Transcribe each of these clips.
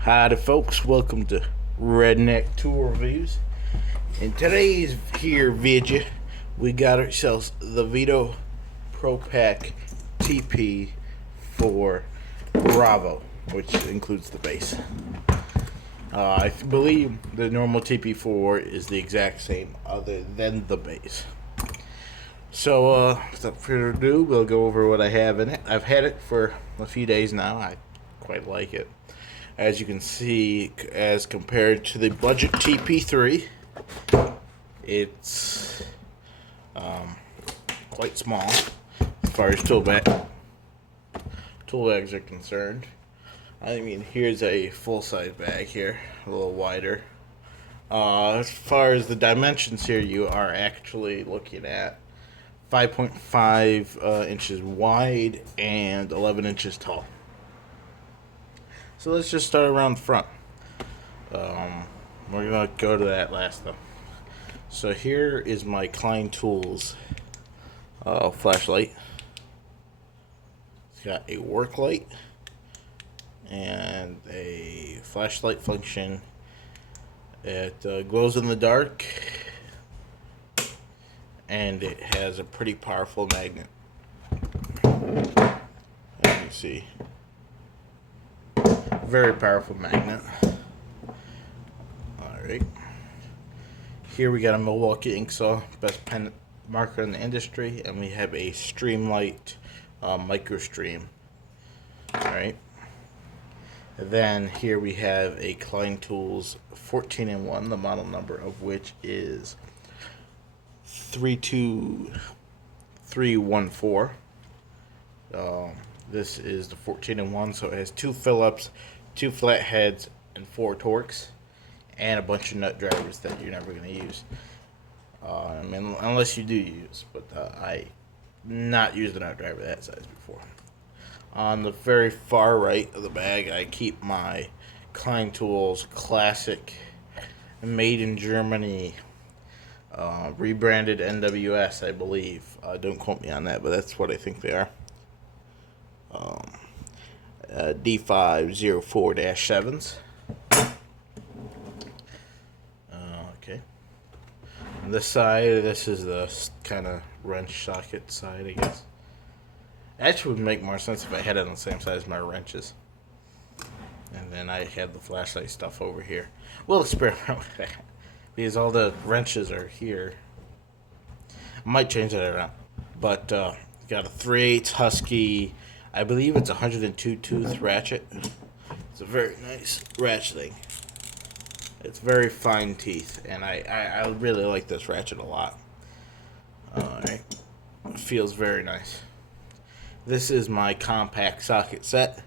Howdy folks, welcome to Redneck Tool Reviews. In today's here video, we got ourselves the Veto Pro Pack TP-4 Bravo, which includes the base. I believe the normal TP-4 is the exact same other than the base. So without further ado, we'll go over what I have in it. I've had it for a few days now. I quite like it. As you can see, as compared to the budget TP3, it's quite small as far as tool bags are concerned. I mean, here's a full-size bag here, a little wider. As far as the dimensions here, you are actually looking at 5.5 inches wide and 11 inches tall. So let's just start around the front. We're going to go to that last though. So here is my Klein Tools flashlight. It's got a work light and a flashlight function. It glows in the dark, and it has a pretty powerful magnet. As you can see. Very powerful magnet. Alright. Here we got a Milwaukee ink saw, best pen marker in the industry, and we have a Streamlight micro stream. Alright. Then here we have a Klein Tools 14-in-1, the model number of which is 32314. This is the 14-in-1, so it has 2 Phillips, 2 flatheads, and 4 Torx, and a bunch of nut drivers that you're never going to use. I mean, unless you do use, but I not used a nut driver that size before. On the very far right of the bag, I keep my Klein Tools classic, made in Germany, rebranded NWS, I believe. Don't quote me on that, but that's what I think they are. D504-7s. Okay. On this side, this is the kind of wrench socket side, I guess. Actually, would make more sense if I had it on the same size as my wrenches. And then I had the flashlight stuff over here. We'll experiment with that because all the wrenches are here. I might change that around. But got a 3/8 Husky. I believe it's a 102 tooth ratchet. It's a very nice ratcheting. It's very fine teeth, and I really like this ratchet a lot. Alright. It feels very nice. This is my compact socket set.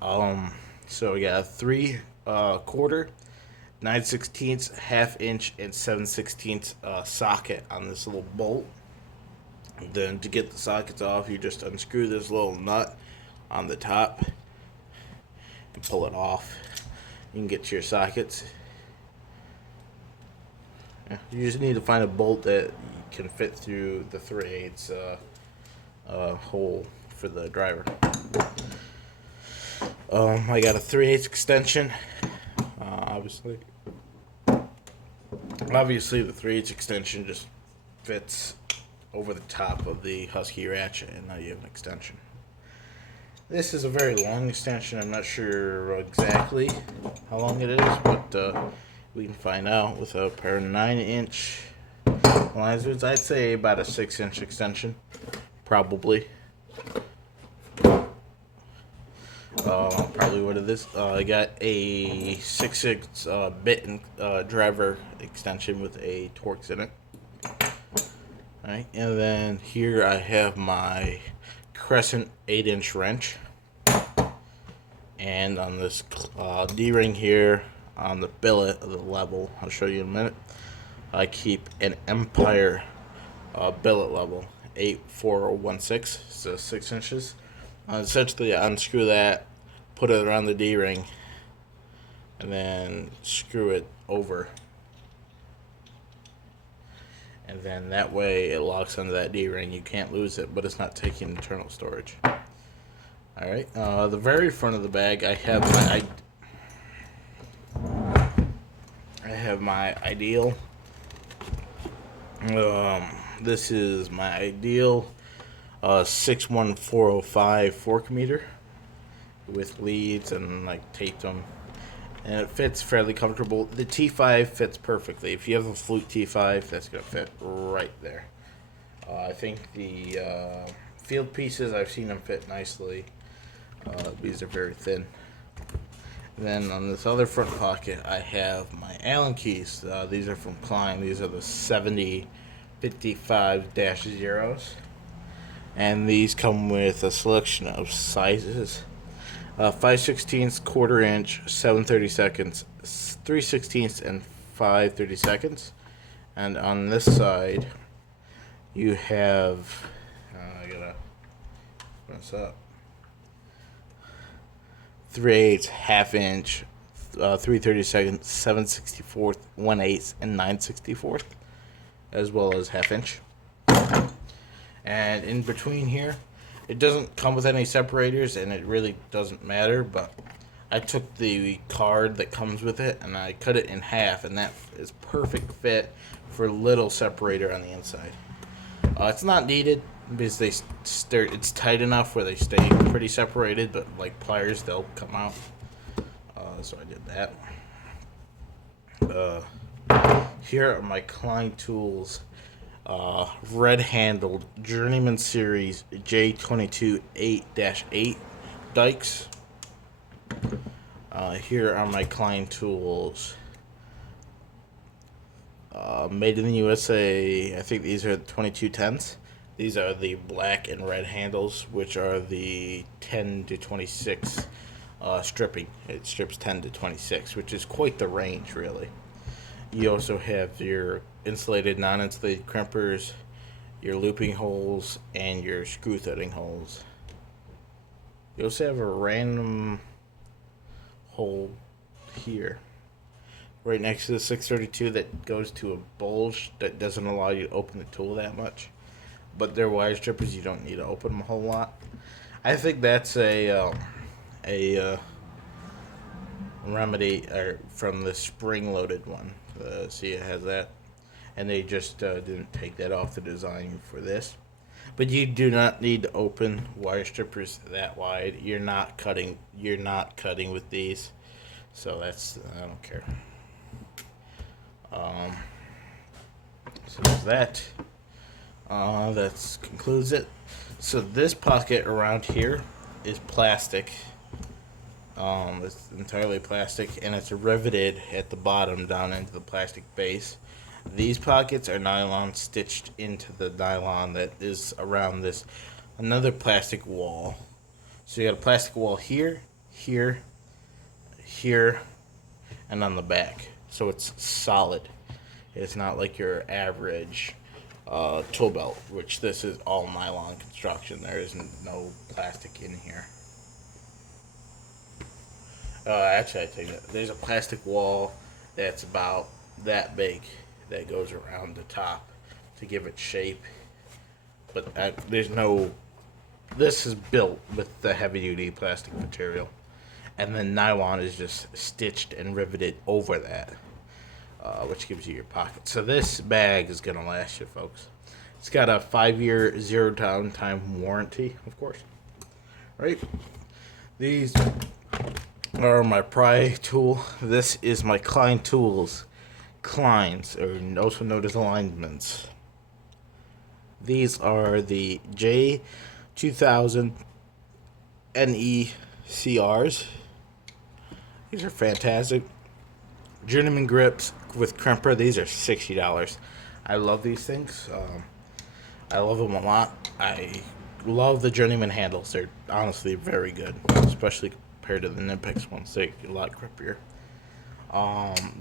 So we got a 3/4, 9/16, 1/2 inch, and 7/16 socket on this little bolt. Then to get the sockets off, you just unscrew this little nut on the top and pull it off. You can get your sockets. You just need to find a bolt that can fit through the 3/8 hole for the driver. I got a 3/8 extension. Obviously the 3/8 extension just fits over the top of the Husky ratchet, and now you have an extension. This is a very long extension. I'm not sure exactly how long it is, but we can find out with a pair of 9-inch liners. I'd say about a 6-inch extension, probably. Probably what it is. I got a 6/6 bit driver extension with a Torx in it. Alright, and then here I have my Crescent 8-inch wrench. And on this D-ring here, on the billet of the level, I'll show you in a minute, I keep an Empire billet level, 84016, so 6 inches. Essentially, I unscrew that, put it around the D-ring, and then screw it over. And then that way it locks onto that D-ring. You can't lose it, but it's not taking internal storage. Alright, the very front of the bag, I have my have my ideal. This is my ideal 61405 fork meter with leads and like taped them, and it fits fairly comfortable. The T5 fits perfectly. If you have a Fluke T5, that's gonna fit right there. I think the field pieces, I've seen them fit nicely. These are very thin. Then on this other front pocket, I have my Allen keys. These are from Klein. These are the 7055-0s. And these come with a selection of sizes. 5/16, quarter inch, 7/32, 3/16, and 5/32. And on this side, you have, I gotta mess up, 3/8, half inch, 3/32, 7/64, 1/8, and 9/64, as well as half inch. And in between here, it doesn't come with any separators, and it really doesn't matter, but I took the card that comes with it and I cut it in half, and that is perfect fit for little separator on the inside. It's not needed because it's tight enough where they stay pretty separated, but like pliers, they'll come out. So I did that. Here are my Klein Tools red handled Journeyman Series J22 8-8 dikes. Here are my Klein Tools made in the USA. I think these are the 2210s. These are the black and red handles, which are the 10 to 26 stripping. It strips 10 to 26, which is quite the range, really. You also have your insulated, non-insulated crimpers, your looping holes, and your screw threading holes. You also have a random hole here, right next to the 632, that goes to a bulge that doesn't allow you to open the tool that much. But they're wire strippers, you don't need to open them a whole lot. I think that's a remedy from the spring-loaded one. See, it has that, and they just didn't take that off the design for this. But you do not need to open wire strippers that wide. You're not cutting with these, so that's, I don't care. So there's that. That concludes it. So this pocket around here is plastic. It's entirely plastic, and it's riveted at the bottom down into the plastic base. These pockets are nylon stitched into the nylon that is around this another plastic wall. So you got a plastic wall here, here, here, and on the back. So it's solid. It's not like your average tool belt, which this is all nylon construction. There is no plastic in here. Actually, I take that. There's a plastic wall that's about that big that goes around the top to give it shape. But there's no... This is built with the heavy-duty plastic material. And then nylon is just stitched and riveted over that, which gives you your pocket. So this bag is going to last you, folks. It's got a 5-year zero downtime warranty, of course. Right? These are my pry tool. This is my Klein Tools. Kleins, or also known as alignments. These are the J2000 NECRs. These are fantastic. Journeyman grips with crimper. These are $60. I love these things. I love them a lot. I love the Journeyman handles. They're honestly very good, especially compared to the Nipix ones. They're a lot grippier.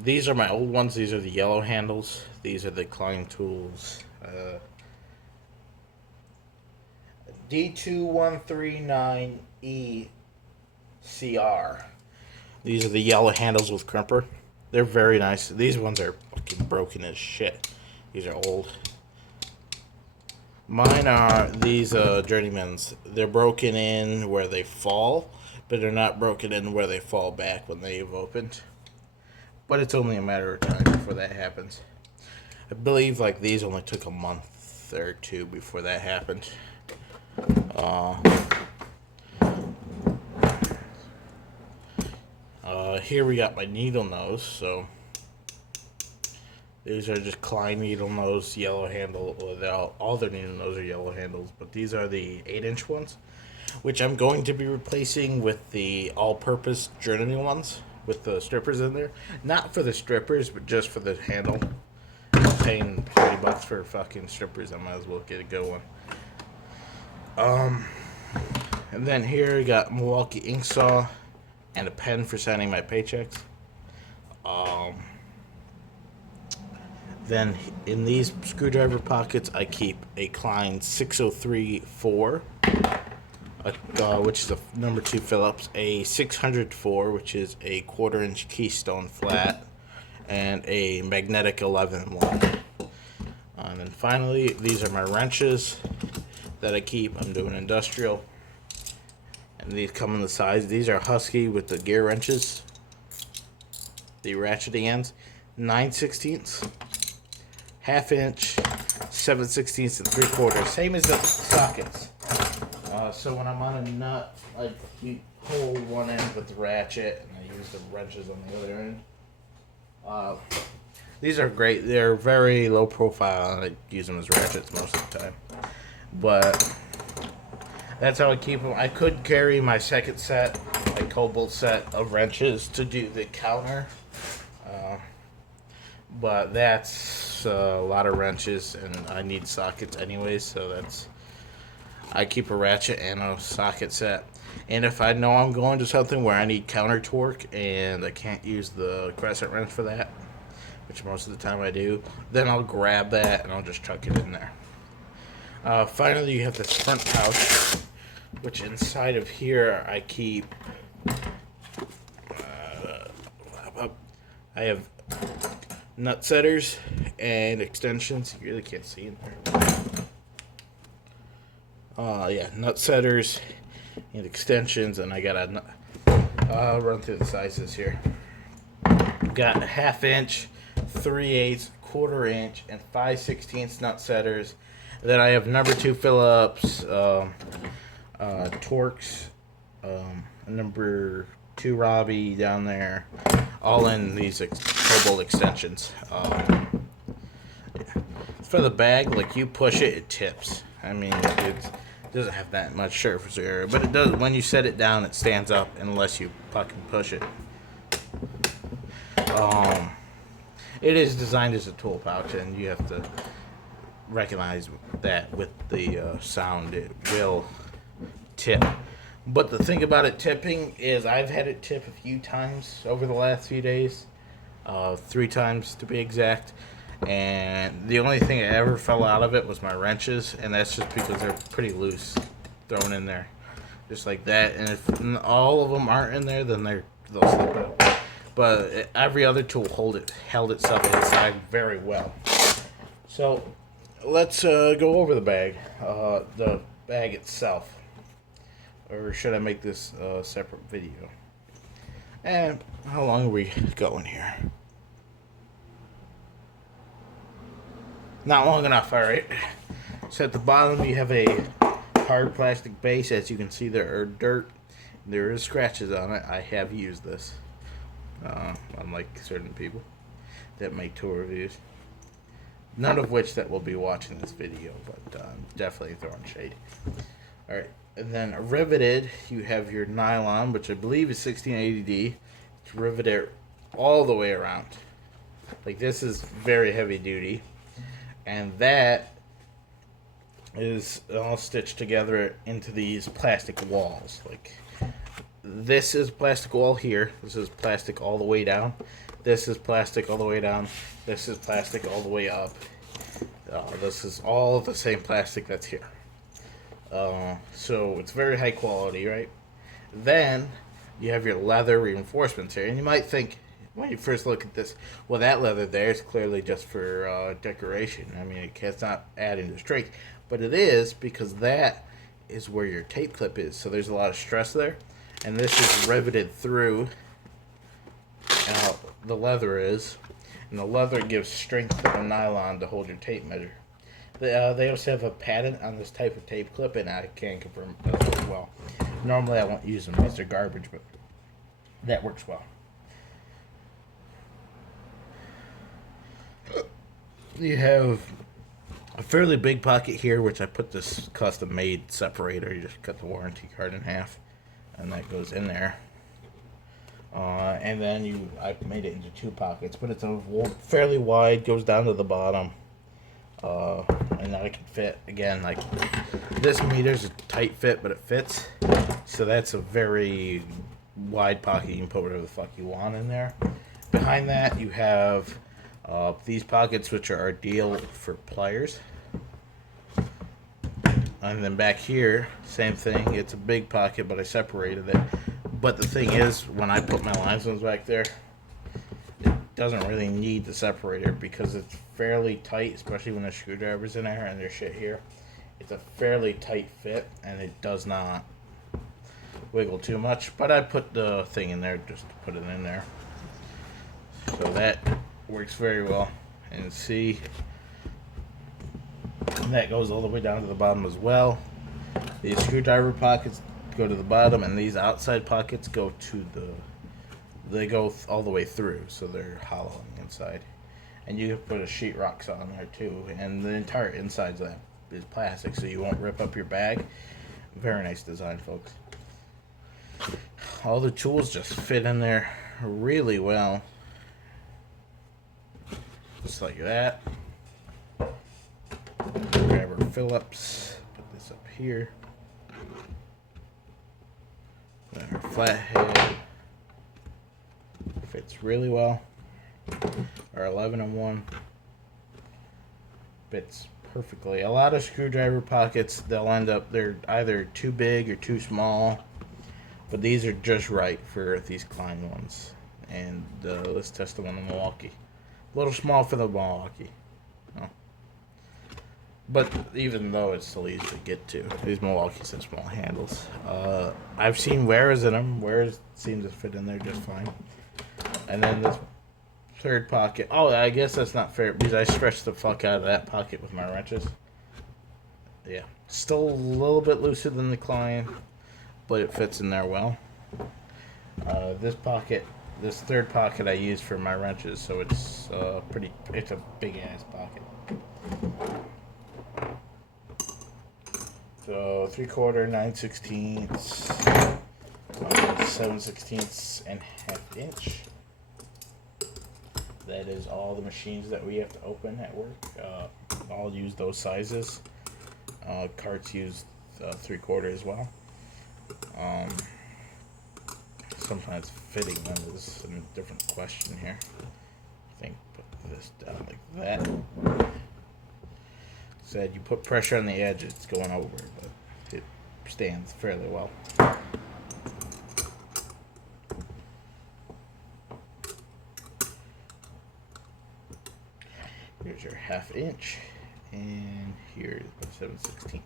These are my old ones. These are the yellow handles. These are the Klein Tools D2139ECR. These are the yellow handles with crimper. They're very nice. These ones are fucking broken as shit. These are old. Mine are these Journeymans. They're broken in where they fall, but they're not broken in where they fall back when they've opened. but it's only a matter of time before that happens. I believe like these only took a month or two before that happened. Here we got my Needlenose. So these are just Klein Needlenose yellow handle. Well, all their Needlenose are yellow handles, but these are the 8-inch ones, which I'm going to be replacing with the all-purpose journeyman ones with the strippers in there. Not for the strippers, but just for the handle. I'm paying $30 for fucking strippers. I might as well get a good one. And then here we got Milwaukee ink saw and a pen for signing my paychecks. Then in these screwdriver pockets, I keep a Klein 603-4, which is a number 2 Phillips, a 600-4, which is a 1/4-inch Keystone flat, and a magnetic 11-1. And then finally, these are my wrenches that I keep. I'm doing industrial. And these come in the size. These are Husky with the gear wrenches, the ratcheting ends, 9/16, 1/2 inch, 7/16, and 3/4. Same as the sockets. So when I'm on a nut, you hold one end with the ratchet, and I use the wrenches on the other end. These are great. They're very low profile, and I use them as ratchets most of the time. But that's how I keep them. I could carry my second set, my Cobalt set of wrenches to do the counter. But that's a lot of wrenches, and I need sockets anyways, so I keep a ratchet and a socket set. And if I know I'm going to something where I need counter torque and I can't use the crescent wrench for that, which most of the time I do, then I'll grab that and I'll just chuck it in there. Finally, you have this front pouch, which inside of here I keep, I have nut setters and extensions. You really can't see in there. Nut setters and extensions, and I got I'll run through the sizes here. Got a 1/2 inch, 3/8, 1/4 inch, and 5/16 nut setters. Then I have number 2 Phillips, Torx, number 2 Robbie down there, all in these Cobalt extensions. For the bag, like you push it, it tips. I mean, it doesn't have that much surface area, but it does. When you set it down, it stands up unless you fucking push it. It is designed as a tool pouch, and you have to recognize that with the sound, it will tip. But the thing about it tipping is I've had it tip a few times over the last few days, 3 times to be exact, and the only thing that ever fell out of it was my wrenches, and that's just because they're pretty loose thrown in there, just like that. And if all of them aren't in there, then they'll slip out. But every other tool held itself inside very well. So let's go over the bag itself. Or should I make this a separate video? And how long are we going here? Not long enough, alright. So at the bottom you have a hard plastic base. As you can see, there are dirt. There is scratches on it. I have used this. Unlike certain people that make tool reviews. None of which that will be watching this video, but definitely throwing shade. Alright. And then riveted, you have your nylon, which I believe is 1680D. It's riveted all the way around. Like, this is very heavy duty. And that is all stitched together into these plastic walls. Like, this is plastic wall here. This is plastic all the way down. This is plastic all the way down. This is plastic all the way up. This is all the same plastic that's here. So it's very high quality, right? Then you have your leather reinforcements here, and you might think when you first look at this, well, that leather there is clearly just for decoration. I mean, it's not adding to strength, but it is, because that is where your tape clip is. So there's a lot of stress there, and this is riveted through the leather is, and the leather gives strength to the nylon to hold your tape measure. They also have a patent on this type of tape clip, and I can confirm it does work well. Normally, I won't use them because they're garbage, but that works well. You have a fairly big pocket here, which I put this custom-made separator. You just cut the warranty card in half, and that goes in there. And then I made it into 2 pockets, but it's a fairly wide, goes down to the bottom. And that it can fit, again, like this meter's a tight fit, but it fits. So that's a very wide pocket. You can put whatever the fuck you want in there. Behind that, you have these pockets, which are ideal for pliers. And then back here, same thing. It's a big pocket, but I separated it. But the thing is, when I put my limestone back there, it doesn't really need the separator because it's fairly tight, especially when the screwdriver's in there and there's shit here. It's a fairly tight fit, and it does not wiggle too much. But I put the thing in there just to put it in there. So that works very well. And see, that goes all the way down to the bottom as well. These screwdriver pockets go to the bottom, and these outside pockets go to they go all the way through, so they're hollow on the inside. And you can put a sheetrock saw on there too, and the entire inside of that is plastic, so you won't rip up your bag. Very nice design, folks. All the tools just fit in there really well, just like that. Grab our Phillips, put this up here. Our flathead fits really well. Our 11-in-1 fits perfectly. A lot of screwdriver pockets, they're either too big or too small, but these are just right for these Klein ones. And let's test the one in Milwaukee. A little small for the Milwaukee. Oh. But even though it's still easy to get to, these Milwaukees have small handles. I've seen wearers in them. Wearers seem to fit in there just fine. And then this third pocket. Oh, I guess that's not fair because I stretched the fuck out of that pocket with my wrenches. Yeah. Still a little bit looser than the Klein, but it fits in there well. This third pocket I use for my wrenches, so it's it's a big ass pocket. So 3/4, 9/16, 7/16 and 1/2 inch. That is all the machines that we have to open at work. I'll use those sizes. Carts use 3/4 as well. Sometimes fitting them is a different question here. I think put this down like that. Said you put pressure on the edge, it's going over, but it stands fairly well. Here's your 1/2 inch, and here's my 7/16.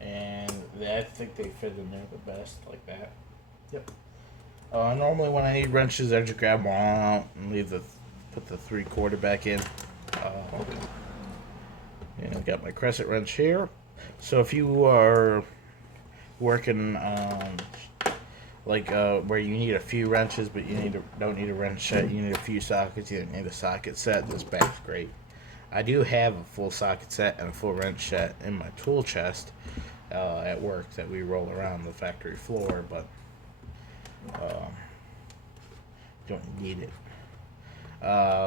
And I think they fit in there the best, like that. Yep. Normally when I need wrenches, I just grab one out and put the 3/4 back in. And I've got my crescent wrench here. So if you are working where you need a few wrenches, but you don't need a wrench set, you need a few sockets, you don't need a socket set, this bag's great. I do have a full socket set and a full wrench set in my tool chest at work that we roll around the factory floor, but don't need it.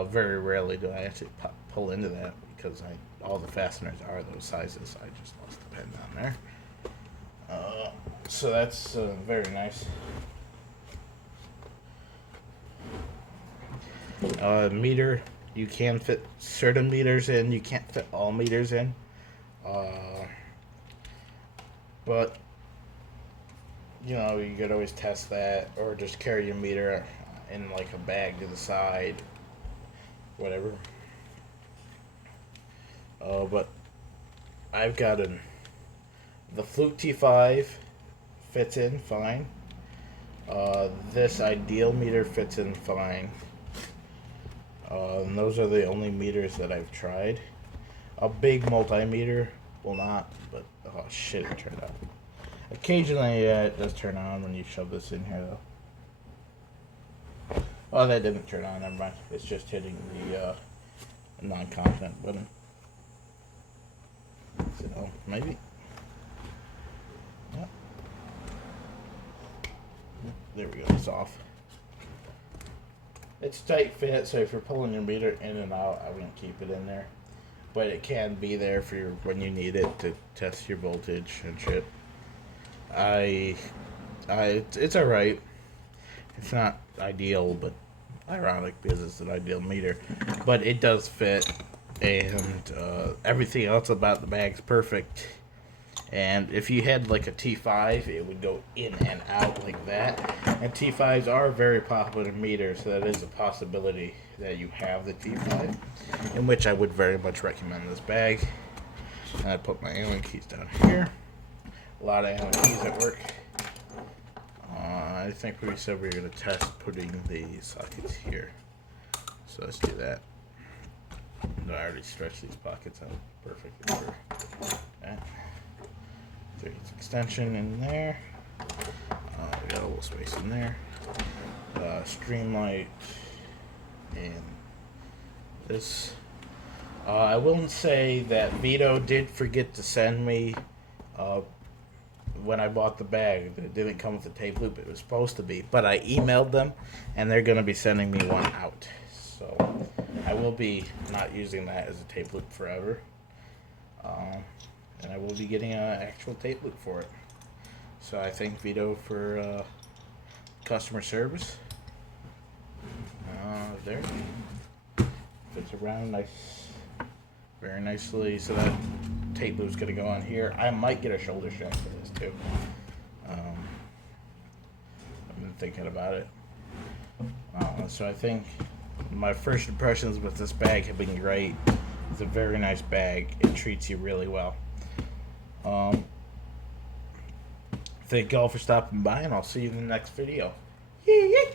Very rarely do I actually pull into that because all the fasteners are those sizes. I just lost the pen down there. So that's very nice. Meter, you can fit certain meters in. You can't fit all meters in. But you could always test that, or just carry your meter in like a bag to the side, whatever. But I've got the Fluke T5 fits in fine. This ideal meter fits in fine. And those are the only meters that I've tried. A big multimeter will not, but oh shit, it turned on. Occasionally, it does turn on when you shove this in here, though. Oh, that didn't turn on, never mind. It's just hitting the non-confident button. So, maybe. Yep. There we go, it's off. It's tight fit, so if you're pulling your meter in and out, I wouldn't keep it in there. But it can be there for your, when you need it to test your voltage and shit. It's alright. It's not ideal, but ironic because it's an ideal meter. But it does fit, and everything else about the bag's perfect. And if you had like a T5, it would go in and out like that. And T5s are a very popular meter, so that is a possibility that you have the T5, in which I would very much recommend this bag. And I put my Allen keys down here. A lot of Allen keys at work. I think we said we were going to test putting the sockets here. So let's do that. No, I already stretched these pockets out perfectly for that. 3/8 extension in there. We got a little space in there. Stream light and this. I will say that Veto did forget to send me when I bought the bag. It didn't come with a tape loop. It was supposed to be, but I emailed them, and they're going to be sending me one out. So I will be not using that as a tape loop forever. And I will be getting an actual tape loop for it. So I thank Veto for customer service. There. Fits around nice, very nicely. So that tape loop's going to go on here. I might get a shoulder strap for this too. I've been thinking about it. So I think my first impressions with this bag have been great. It's a very nice bag. It treats you really well. Thank y'all for stopping by, and I'll see you in the next video. Yay!